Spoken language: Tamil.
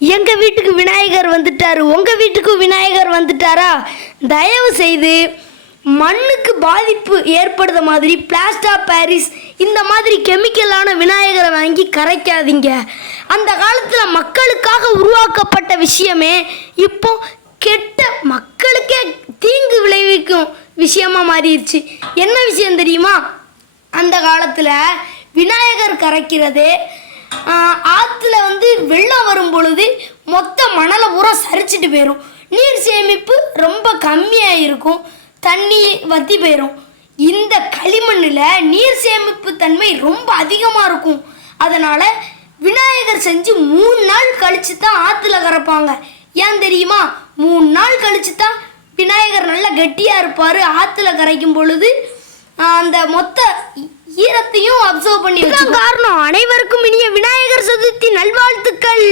எங்கள் வீட்டுக்கு விநாயகர் வந்துட்டார், உங்கள் வீட்டுக்கு விநாயகர் வந்துட்டாரா? தயவு செய்து மண்ணுக்கு பாதிப்பு ஏற்படுற மாதிரி பிளாஸ்டர் ஆஃப் பாரிஸ் இந்த மாதிரி கெமிக்கலான விநாயகரை வாங்கி கரைக்காதீங்க. அந்த காலத்தில் மக்களுக்காக உருவாக்கப்பட்ட விஷயமே இப்போ கெட்ட மக்களுக்கே தீங்கு விளைவிக்கும் விஷயமா மாறிடுச்சு. என்ன விஷயம் தெரியுமா? அந்த காலத்தில் விநாயகர் கரைக்கிறது ஆற்றுல வெள்ளம் வரும் பொழுது மொத்த மணலை பூரா சரிச்சிட்டு போயிடும். நீர் சேமிப்பு ரொம்ப கம்மியாக இருக்கும், தண்ணி வற்றி போயிடும். இந்த களிமண்ணில் நீர் சேமிப்பு தன்மை ரொம்ப அதிகமாக இருக்கும். அதனால் விநாயகர் செஞ்சு 3 நாள் கழித்து தான் ஆற்றுல கரைப்பாங்க. ஏன் தெரியுமா? 3 நாள் கழித்து தான் விநாயகர் நல்லா கெட்டியாக இருப்பார். ஆற்றுல கரைக்கும் பொழுது அந்த மொத்த ஈரத்தையும் அப்சர்வ் பண்ணி வச்சுக்கோ. காரணம். அனைவருக்கும் இனிய விநாயகர் சதுர்த்தி நல்வாழ்த்துக்கள்.